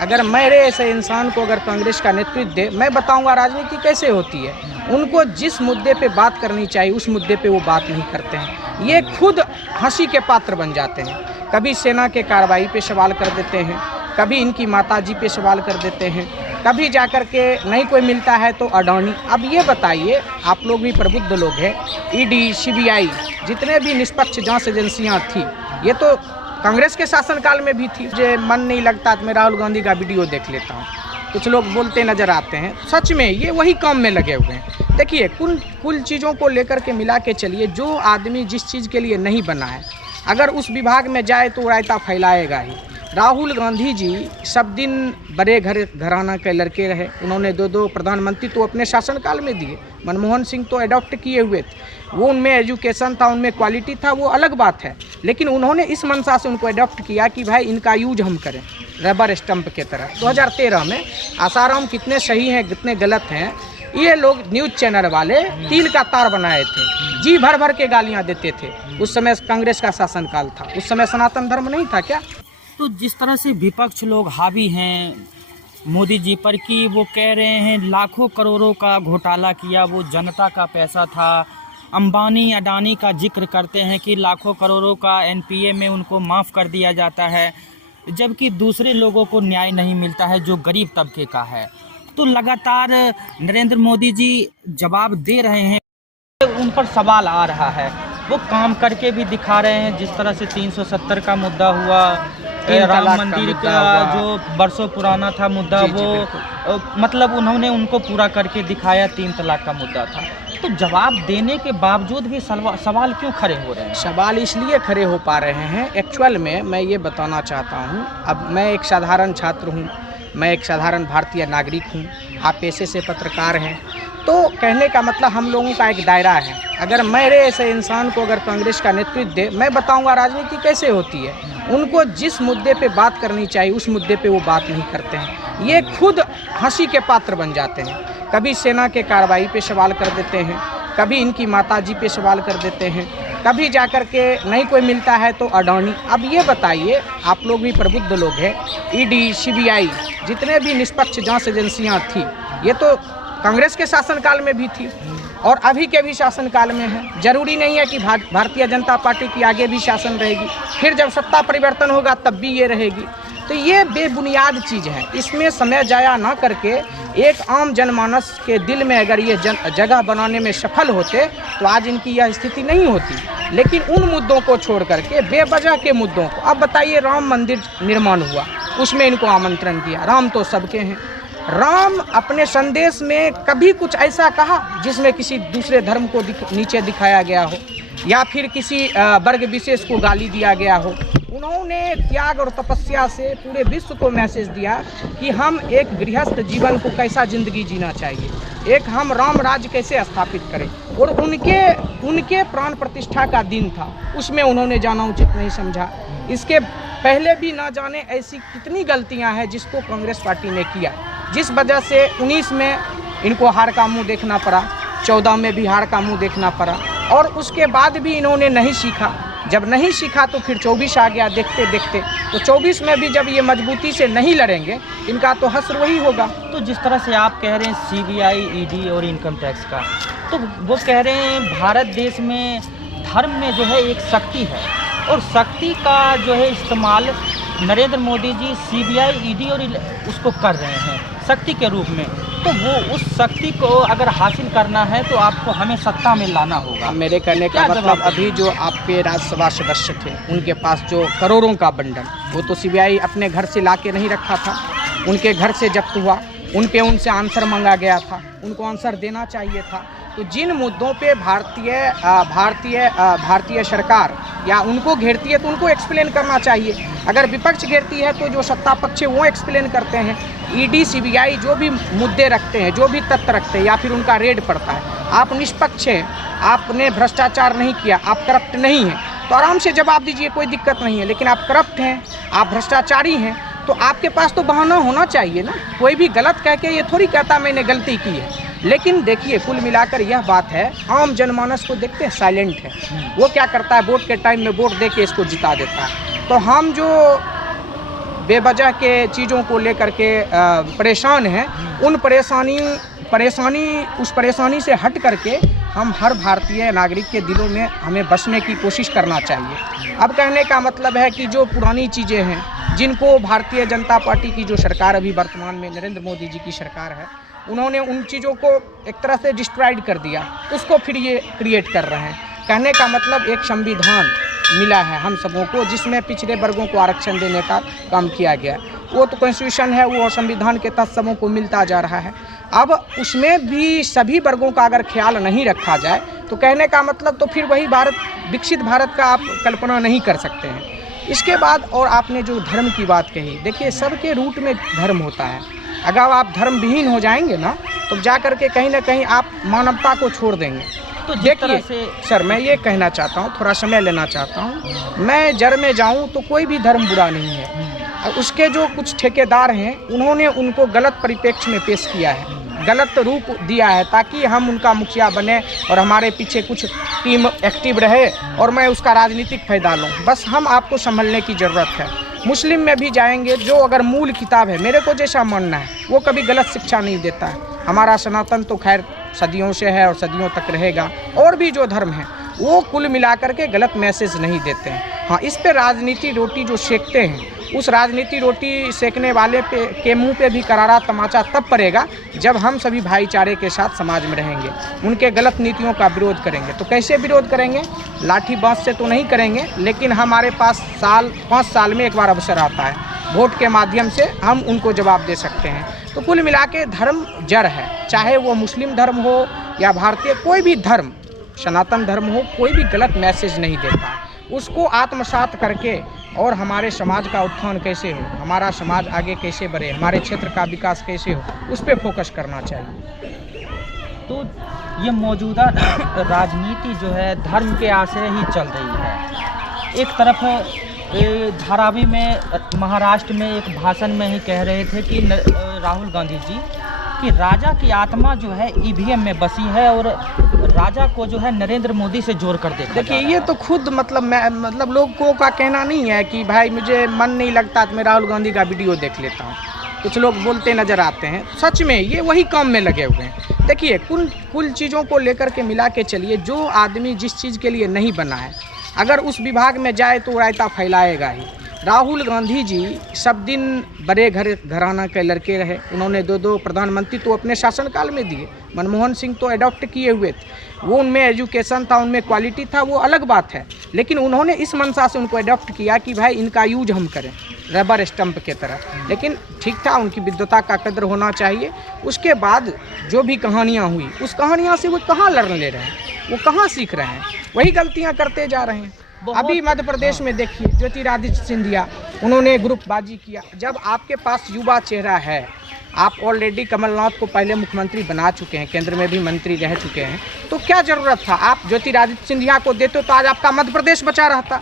अगर मेरे ऐसे इंसान को अगर कांग्रेस का नेतृत्व दे, मैं बताऊंगा राजनीति कैसे होती है। उनको जिस मुद्दे पे बात करनी चाहिए उस मुद्दे पे वो बात नहीं करते हैं। ये खुद हंसी के पात्र बन जाते हैं। कभी सेना के कार्रवाई पे सवाल कर देते हैं, कभी इनकी माताजी पे सवाल कर देते हैं, कभी जाकर के नहीं कोई मिलता है तो अडानी। अब ये बताइए, आप लोग भी प्रबुद्ध लोग हैं, ईडी, सीबीआई जितने भी निष्पक्ष जांच एजेंसियां थी, ये तो कांग्रेस के शासनकाल में भी थी। मुझे मन नहीं लगता तो मैं राहुल गांधी का वीडियो देख लेता हूँ, कुछ लोग बोलते नज़र आते हैं, सच में ये वही काम में लगे हुए हैं। देखिए, कुल चीज़ों को लेकर के मिला के चलिए। जो आदमी जिस चीज़ के लिए नहीं बना है, अगर उस विभाग में जाए तो रायता फैलाएगा ही। राहुल गांधी जी सब दिन बड़े घराना के लड़के रहे। उन्होंने दो प्रधानमंत्री तो अपने शासनकाल में दिए। मनमोहन सिंह तो अडॉप्ट किए हुए थे, वो उनमें एजुकेशन था, उनमें क्वालिटी था, वो अलग बात है। लेकिन उन्होंने इस मंशा से उनको अडॉप्ट किया कि भाई इनका यूज हम करें रबर स्टंप के तरह। 2013 में आसाराम कितने सही हैं कितने गलत हैं, ये लोग न्यूज़ चैनल वाले तिल का तार बनाए थे, जी भर भर के गालियाँ देते थे। उस समय कांग्रेस का शासनकाल था, उस समय सनातन धर्म नहीं था क्या? तो जिस तरह से विपक्ष लोग हावी हैं मोदी जी पर कि वो कह रहे हैं लाखों करोड़ों का घोटाला किया, वो जनता का पैसा था। अंबानी अडानी का जिक्र करते हैं कि लाखों करोड़ों का एनपीए में उनको माफ़ कर दिया जाता है, जबकि दूसरे लोगों को न्याय नहीं मिलता है जो गरीब तबके का है। तो लगातार नरेंद्र मोदी जी जवाब दे रहे हैं, उन पर सवाल आ रहा है, वो काम करके भी दिखा रहे हैं। जिस तरह से 370 का मुद्दा हुआ, राम मंदिर का जो बरसों पुराना था मुद्दा, वो मतलब उन्होंने उनको पूरा करके दिखाया। 3 तलाक का मुद्दा था। तो जवाब देने के बावजूद भी सवाल क्यों खड़े हो रहे हैं? सवाल इसलिए खड़े हो पा रहे हैं, एक्चुअल में मैं ये बताना चाहता हूँ। अब मैं एक साधारण छात्र हूँ, मैं एक साधारण भारतीय नागरिक हूँ, आप पेशे से पत्रकार हैं। तो कहने का मतलब हम लोगों का एक दायरा है। अगर मेरे ऐसे इंसान को अगर कांग्रेस का नेतृत्व दे, मैं बताऊंगा राजनीति कैसे होती है। उनको जिस मुद्दे पे बात करनी चाहिए उस मुद्दे पे वो बात नहीं करते हैं। ये खुद हंसी के पात्र बन जाते हैं। कभी सेना के कार्रवाई पे सवाल कर देते हैं, कभी इनकी माताजी पे सवाल कर देते हैं, कभी जाकर के नहीं कोई मिलता है तो अडानी। अब ये बताइए, आप लोग भी प्रबुद्ध लोग हैं, ईडी, सीबीआई जितने भी निष्पक्ष जांच एजेंसियां थी, ये तो कांग्रेस के शासनकाल में भी थी और अभी के भी शासनकाल में है। जरूरी नहीं है कि भारतीय जनता पार्टी की आगे भी शासन रहेगी, फिर जब सत्ता परिवर्तन होगा तब भी ये रहेगी। तो ये बेबुनियाद चीज़ है, इसमें समय जाया ना करके एक आम जनमानस के दिल में अगर ये जगह बनाने में सफल होते तो आज इनकी यह स्थिति नहीं होती। लेकिन उन मुद्दों को छोड़ करके बेवजह के मुद्दों को, अब बताइए राम मंदिर निर्माण हुआ, उसमें इनको आमंत्रण दिया। राम तो सबके हैं। राम अपने संदेश में कभी कुछ ऐसा कहा जिसमें किसी दूसरे धर्म को नीचे दिखाया गया हो या फिर किसी वर्ग विशेष को गाली दिया गया हो? उन्होंने त्याग और तपस्या से पूरे विश्व को मैसेज दिया कि हम एक गृहस्थ जीवन को कैसा जिंदगी जीना चाहिए, एक हम राम राज्य कैसे स्थापित करें। और उनके प्राण प्रतिष्ठा का दिन था, उसमें उन्होंने जाना उचित नहीं समझा। इसके पहले भी ना जाने ऐसी कितनी गलतियां हैं जिसको कांग्रेस पार्टी ने किया, जिस वजह से 19 में इनको हार का मुंह देखना पड़ा, 14 में भी हार का मुंह देखना पड़ा और उसके बाद भी इन्होंने नहीं सीखा। जब नहीं सीखा तो फिर 24 आ गया देखते देखते। तो 24 में भी जब ये मजबूती से नहीं लड़ेंगे, इनका तो हश्र वही होगा। तो जिस तरह से आप कह रहे हैं सीबीआई, ईडी और इनकम टैक्स का, तो वो कह रहे हैं भारत देश में धर्म में जो है एक शक्ति है और शक्ति का जो है इस्तेमाल नरेंद्र मोदी जी सीबीआई, ईडी और उसको कर रहे हैं शक्ति के रूप में। तो वो उस शक्ति को अगर हासिल करना है तो आपको हमें सत्ता में लाना होगा। मेरे कहने का मतलब अभी जो आपके राज्यसभा सदस्य थे उनके पास जो करोड़ों का बंडल, वो तो सीबीआई अपने घर से ला के नहीं रखा था, उनके घर से जब्त हुआ, उनसे आंसर मांगा गया था, उनको आंसर देना चाहिए था। तो जिन मुद्दों पे भारतीय सरकार या उनको घेरती है तो उनको एक्सप्लेन करना चाहिए। अगर विपक्ष घेरती है तो जो सत्ता पक्ष है वो एक्सप्लेन करते हैं। ईडी, सीबीआई जो भी मुद्दे रखते हैं, जो भी तथ्य रखते हैं या फिर उनका रेड पड़ता है, आप निष्पक्ष हैं, आपने भ्रष्टाचार नहीं किया, आप करप्ट नहीं हैं, तो आराम से जवाब दीजिए, कोई दिक्कत नहीं है। लेकिन आप करप्ट हैं, आप भ्रष्टाचारी हैं, तो आपके पास तो बहाना होना चाहिए ना। कोई भी गलत कह के ये थोड़ी कहता मैंने गलती की है। लेकिन देखिए, कुल मिलाकर यह बात है, आम जनमानस को देखते हैं साइलेंट है। वो क्या करता है, वोट के टाइम में वोट दे के इसको जिता देता है। तो हम जो बेवजह के चीज़ों को लेकर के परेशान हैं, उन उस परेशानी से हट करके हम हर भारतीय नागरिक के दिलों में हमें बसने की कोशिश करना चाहिए। अब कहने का मतलब है कि जो पुरानी चीज़ें हैं, जिनको भारतीय जनता पार्टी की जो सरकार अभी वर्तमान में नरेंद्र मोदी जी की सरकार है, उन्होंने उन चीज़ों को एक तरह से डिस्ट्रॉयड कर दिया, उसको फिर ये क्रिएट कर रहे हैं। कहने का मतलब एक संविधान मिला है हम सबों को, जिसमें पिछड़े वर्गों को आरक्षण देने का काम किया गया। वो तो कॉन्स्टिट्यूशन है, वो संविधान के तहत सबों को मिलता जा रहा है। अब उसमें भी सभी वर्गों का अगर ख्याल नहीं रखा जाए तो कहने का मतलब तो फिर वही विकसित भारत का आप कल्पना नहीं कर सकते हैं। इसके बाद और आपने जो धर्म की बात कही, देखिए सबके रूट में धर्म होता है। अगर आप धर्म विहीन हो जाएंगे ना तो जा करके कहीं ना कहीं आप मानवता को छोड़ देंगे। तो देखिए सर, मैं ये कहना चाहता हूँ, थोड़ा समय लेना चाहता हूँ। मैं जड़ में जाऊँ तो कोई भी धर्म बुरा नहीं है। उसके जो कुछ ठेकेदार हैं, उन्होंने उनको गलत परिप्रेक्ष्य में पेश किया है, गलत रूप दिया है, ताकि हम उनका मुखिया बने और हमारे पीछे कुछ टीम एक्टिव रहे और मैं उसका राजनीतिक फ़ायदा लूँ। बस हम आपको संभलने की ज़रूरत है। मुस्लिम में भी जाएंगे, जो अगर मूल किताब है, मेरे को जैसा मानना है, वो कभी गलत शिक्षा नहीं देता है। हमारा सनातन तो खैर सदियों से है और सदियों तक रहेगा। और भी जो धर्म है वो कुल मिलाकर के गलत मैसेज नहीं देते हैं। हाँ, इस पे राजनीति रोटी जो सेकते हैं, उस राजनीति रोटी सेकने वाले के मुंह पे भी करारा तमाचा तब पड़ेगा जब हम सभी भाईचारे के साथ समाज में रहेंगे, उनके गलत नीतियों का विरोध करेंगे। तो कैसे विरोध करेंगे? लाठी बाँस से तो नहीं करेंगे, लेकिन हमारे पास 5 साल में एक बार अवसर आता है, वोट के माध्यम से हम उनको जवाब दे सकते हैं। तो कुल मिला के धर्म जड़ है, चाहे वो मुस्लिम धर्म हो या भारतीय कोई भी धर्म, सनातन धर्म हो, कोई भी गलत मैसेज नहीं देता। उसको आत्मसात करके और हमारे समाज का उत्थान कैसे हो, हमारा समाज आगे कैसे बढ़े, हमारे क्षेत्र का विकास कैसे हो, उस पर फोकस करना चाहिए। तो ये मौजूदा राजनीति जो है धर्म के आश्रय ही चल रही है। एक तरफ धारावी में महाराष्ट्र में एक भाषण में ही कह रहे थे कि राहुल गांधी जी कि राजा की आत्मा जो है ईवीएम में बसी है और राजा को जो है नरेंद्र मोदी से जोड़ कर देखा। देखिए, ये तो खुद मतलब लोगों का कहना नहीं है कि भाई मुझे मन नहीं लगता तो मैं राहुल गांधी का वीडियो देख लेता हूँ। कुछ लोग बोलते नज़र आते हैं, सच में ये वही काम में लगे हुए हैं। देखिए, कुल चीज़ों को लेकर के मिला के चलिए। जो आदमी जिस चीज़ के लिए नहीं बना है, अगर उस विभाग में जाए तो रायता फैलाएगा ही। राहुल गांधी जी सब दिन बड़े घराना के लड़के रहे। उन्होंने 2 प्रधानमंत्री तो अपने शासनकाल में दिए। मनमोहन सिंह तो अडॉप्ट किए हुए थे, वो उनमें एजुकेशन था, उनमें क्वालिटी था, वो अलग बात है। लेकिन उन्होंने इस मंशा से उनको अडॉप्ट किया कि भाई इनका यूज हम करें रबर स्टंप के तरह। लेकिन ठीक था, उनकी विद्वता का कदर होना चाहिए। उसके बाद जो भी कहानियाँ हुई, उस कहानियाँ से वो कहाँ लर्न ले रहे हैं, वो कहाँ सीख रहे हैं, वही गलतियाँ करते जा रहे हैं। अभी मध्य प्रदेश में देखिए, ज्योतिरादित्य सिंधिया, उन्होंने ग्रुपबाजी किया। जब आपके पास युवा चेहरा है, आप ऑलरेडी कमलनाथ को पहले मुख्यमंत्री बना चुके हैं, केंद्र में भी मंत्री रह चुके हैं, तो क्या ज़रूरत था आप ज्योतिरादित्य सिंधिया को देते तो आज आपका मध्य प्रदेश बचा रहता।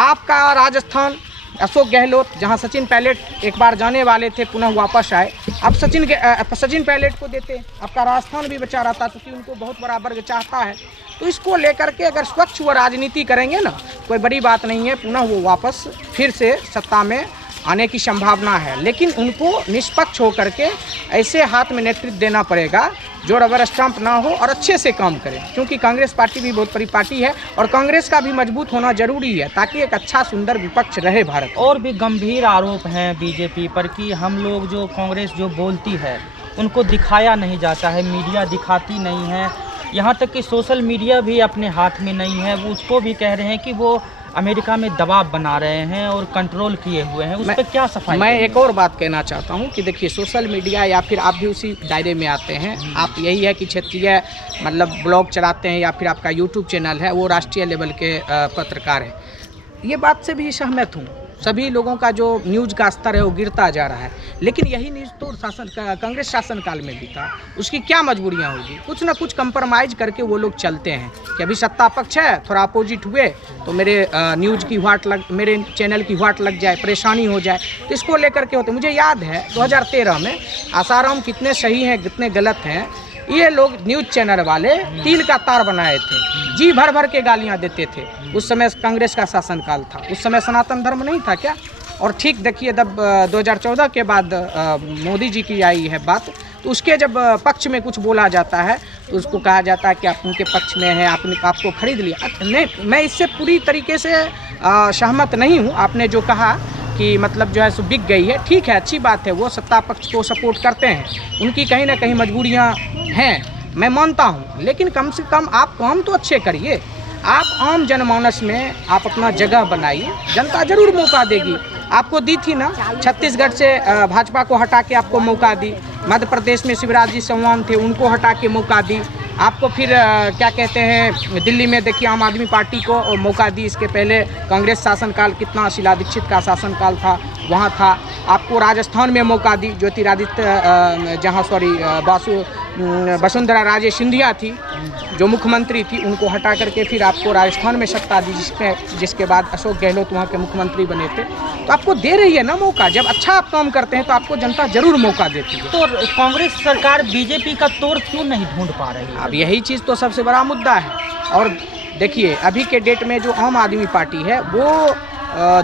आपका राजस्थान अशोक गहलोत, जहां सचिन पायलट एक बार जाने वाले थे, पुनः वापस आए, अब सचिन पायलट को देते, आपका राजस्थान भी बचा रहता, क्योंकि उनको बहुत बड़ा वर्ग चाहता है। तो इसको लेकर के अगर स्वच्छ वो राजनीति करेंगे ना, कोई बड़ी बात नहीं है, पुनः वो वापस फिर से सत्ता में आने की संभावना है। लेकिन उनको निष्पक्ष होकर के ऐसे हाथ में नेतृत्व देना पड़ेगा जो रबर स्टंप ना हो और अच्छे से काम करे, क्योंकि कांग्रेस पार्टी भी बहुत बड़ी पार्टी है और कांग्रेस का भी मजबूत होना जरूरी है, ताकि एक अच्छा सुंदर विपक्ष रहे भारत। और भी गंभीर आरोप हैं बीजेपी पर कि हम लोग जो कांग्रेस जो बोलती है उनको दिखाया नहीं जाता है, मीडिया दिखाती नहीं है, यहाँ तक कि सोशल मीडिया भी अपने हाथ में नहीं है। वो उसको भी कह रहे हैं कि वो अमेरिका में दबाव बना रहे हैं और कंट्रोल किए हुए हैं। उस पर क्या सफाई? मैं एक और बात कहना चाहता हूं कि देखिए, सोशल मीडिया या फिर आप भी उसी दायरे में आते हैं। आप यही है कि क्षेत्रीय मतलब ब्लॉग चलाते हैं या फिर आपका यूट्यूब चैनल है, वो राष्ट्रीय लेवल के पत्रकार हैं। ये बात से भी सहमत हूँ, सभी लोगों का जो न्यूज़ का स्तर है वो गिरता जा रहा है। लेकिन यही न्यूज़ तो कांग्रेस शासनकाल में भी था। उसकी क्या मजबूरियां होगी? कुछ ना कुछ कंप्रोमाइज़ करके वो लोग चलते हैं कि अभी सत्ता पक्ष है, थोड़ा अपोजिट हुए तो मेरे न्यूज़ की मेरे चैनल की वाट लग जाए, परेशानी हो जाए, तो इसको लेकर के होते। मुझे याद है 2013 में, आसाराम कितने सही हैं कितने गलत हैं, ये लोग न्यूज़ चैनल वाले तिल का तार बनाए थे, जी भर भर के गालियां देते थे। उस समय कांग्रेस का शासनकाल था, उस समय सनातन धर्म नहीं था क्या? और ठीक देखिए जब 2014 के बाद मोदी जी की आई है बात, तो उसके जब पक्ष में कुछ बोला जाता है तो उसको कहा जाता है कि आप उनके पक्ष में हैं, आपको खरीद लिया। नहीं, मैं इससे पूरी तरीके से सहमत नहीं हूँ। आपने जो कहा कि मतलब जो है सो बिक गई है, ठीक है, अच्छी बात है, वो सत्ता पक्ष को सपोर्ट करते हैं, उनकी कहीं ना कहीं मजबूरियाँ हैं, मैं मानता हूँ, लेकिन कम से कम आप काम तो अच्छे करिए। आप आम जनमानस में आप अपना जगह बनाइए, जनता जरूर मौका देगी। आपको दी थी ना, छत्तीसगढ़ से भाजपा को हटा के आपको मौका दी, मध्य प्रदेश में शिवराज जी चौहान थे, उनको हटा के मौका दी, आपको फिर क्या कहते हैं दिल्ली में देखिए आम आदमी पार्टी को मौका दी। इसके पहले कांग्रेस शासनकाल कितना, शीला दीक्षित का शासनकाल था, वहाँ था। आपको राजस्थान में मौका दी, ज्योतिरादित्य जहाँ वसुंधरा राजे सिंधिया थी जो मुख्यमंत्री थी, उनको हटा करके फिर आपको राजस्थान में सत्ता दी, जिसके बाद अशोक गहलोत वहाँ के मुख्यमंत्री बने थे। तो आपको दे रही है ना मौका, जब अच्छा आप काम करते हैं तो आपको जनता जरूर मौका देती है। तो कांग्रेस सरकार बीजेपी का तोड़ क्यों नहीं ढूंढ पा रही है? अब यही चीज़ तो सबसे बड़ा मुद्दा है। और देखिए अभी के डेट में जो आम आदमी पार्टी है वो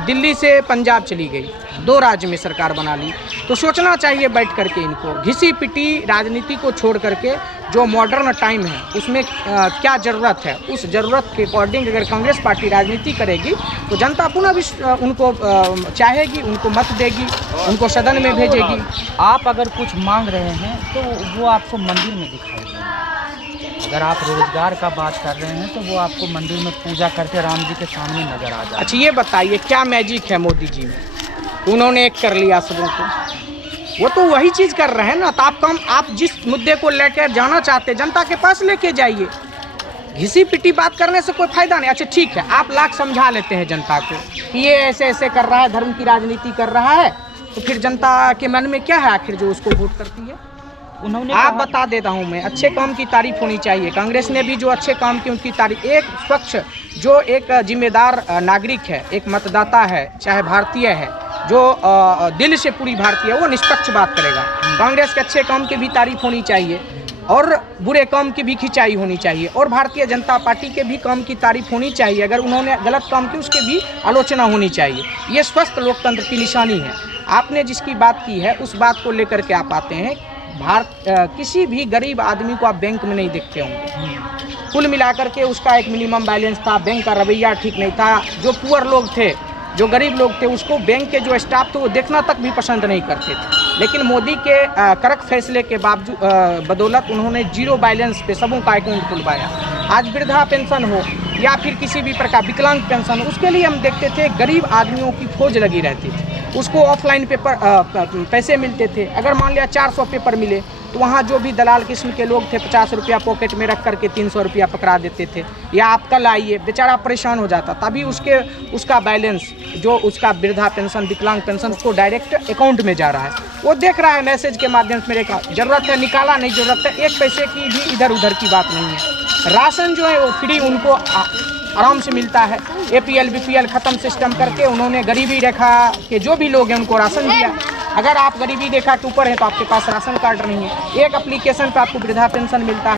दिल्ली से पंजाब चली गई, 2 राज्य में सरकार बना ली। तो सोचना चाहिए बैठ करके इनको, घिसी पिटी राजनीति को छोड़ करके जो मॉडर्न टाइम है उसमें क्या ज़रूरत है, उस ज़रूरत के अकॉर्डिंग अगर कांग्रेस पार्टी राजनीति करेगी तो जनता पुनः उनको चाहेगी, उनको मत देगी, उनको सदन में भेजेगी। आप अगर कुछ मांग रहे हैं तो वो आपको मंदिर में दिखाई देगा। अगर आप रोजगार का बात कर रहे हैं तो वो आपको मंदिर में पूजा करते राम जी के सामने नजर आ जाए। अच्छा ये बताइए क्या मैजिक है मोदी जी में, उन्होंने एक कर लिया सबों को, वो तो वही चीज़ कर रहे हैं ना। तो आप जिस मुद्दे को लेकर जाना चाहते जनता के पास लेके जाइए, घिसी पिटी बात करने से कोई फायदा नहीं। अच्छा ठीक है, आप लाख समझा लेते हैं जनता को कि ये ऐसे ऐसे कर रहा है, धर्म की राजनीति कर रहा है, तो फिर जनता के मन में क्या है आखिर जो उसको वोट करती है? उन्होंने आप बता देता हूं मैं, अच्छे काम की तारीफ होनी चाहिए। कांग्रेस ने भी जो अच्छे काम की उनकी तारीफ, एक स्वच्छ जो एक जिम्मेदार नागरिक है, एक मतदाता है, चाहे भारतीय है, जो दिल से पूरी भारतीय है, वो निष्पक्ष बात करेगा। कांग्रेस के अच्छे काम की भी तारीफ होनी चाहिए और बुरे काम की भी खिंचाई होनी चाहिए, और भारतीय जनता पार्टी के भी काम की तारीफ होनी चाहिए। अगर उन्होंने गलत काम की उसके भी आलोचना होनी चाहिए। ये स्वस्थ लोकतंत्र की निशानी है। आपने जिसकी बात की है उस बात को लेकर के आप आते हैं, किसी भी गरीब आदमी को आप बैंक में नहीं देखते होंगे। कुल मिलाकर के उसका एक मिनिमम बैलेंस था, बैंक का रवैया ठीक नहीं था। जो पुअर लोग थे, जो गरीब लोग थे, उसको बैंक के जो स्टाफ थे वो देखना तक भी पसंद नहीं करते थे। लेकिन मोदी के कड़क फैसले के बावजूद बदौलत उन्होंने 0 बैलेंस पे सबों का अकाउंट खुलवाया। आज वृद्धा पेंशन हो या फिर किसी भी प्रकार विकलांग पेंशन हो, उसके लिए हम देखते थे गरीब आदमियों की फौज लगी रहती थी। उसको ऑफलाइन पैसे मिलते थे। अगर मान लिया 400 पेपर मिले तो वहाँ जो भी दलाल किस्म के लोग थे 50 रुपया पॉकेट में रख करके 300 रुपया पकड़ा देते थे, या आप कल आइए, बेचारा परेशान हो जाता। तभी उसका बैलेंस जो उसका वृद्धा पेंशन, विकलांग पेंशन, उसको डायरेक्ट अकाउंट में जा रहा है। वो देख रहा है मैसेज के माध्यम से मेरे का ज़रूरत है, निकाला नहीं, ज़रूरत है, 1 पैसे की भी इधर उधर की बात नहीं है। राशन जो है वो फ्री उनको आराम से मिलता है। APL BPL ख़त्म सिस्टम करके उन्होंने गरीबी रेखा के जो भी लोग हैं उनको राशन दिया। अगर आप गरीबी रेखा के ऊपर हैं तो आपके पास राशन कार्ड नहीं है। एक एप्लीकेशन पर आपको वृद्धा पेंशन मिलता है।